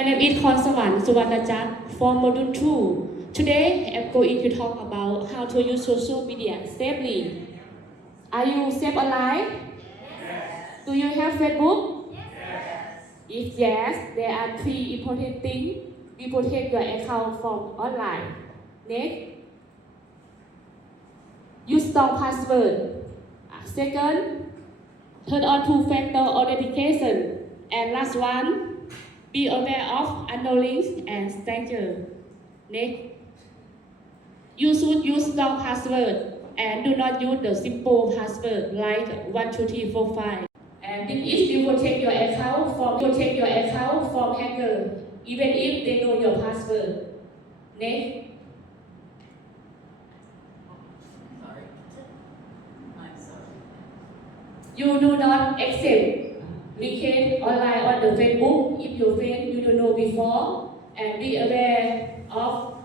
My name is Khonsawan Suwarnajat from Module 2. Today, I'm going to talk about how to use social media safely. Are you safe online? Yes. Do you have Facebook? Yes. If yes, there are 3 important things to protect your account from online. Next, use strong password. Second, turn on two-factor authentication. And last one, be aware of unknown links and strangers. Next, you should use strong password and do not use the simple password like 1, 2, 3, 4, 5. And this will protect your account from hackers, even if they know your password. Next. You do not accept requests online on the Facebook if your friend you don't know before, and be aware of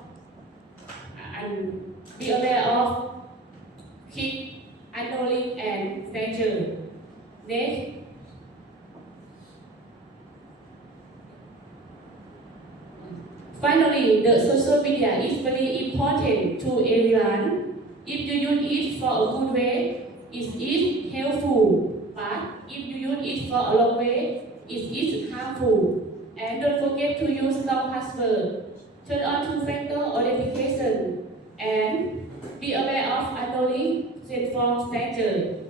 keep unknown link and stranger. Next. Finally, the social media is very important to everyone. If you use it for a good way, it is helpful. But if you use it for a wrong way, it is harmful. And don't forget to use strong password. Turn on two-factor authentication. And be aware of unknown links sent from strangers.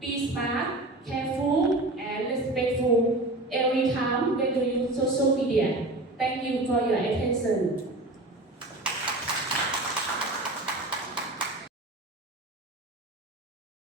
Be smart, careful, and respectful every time when you use social media. Thank you for your attention.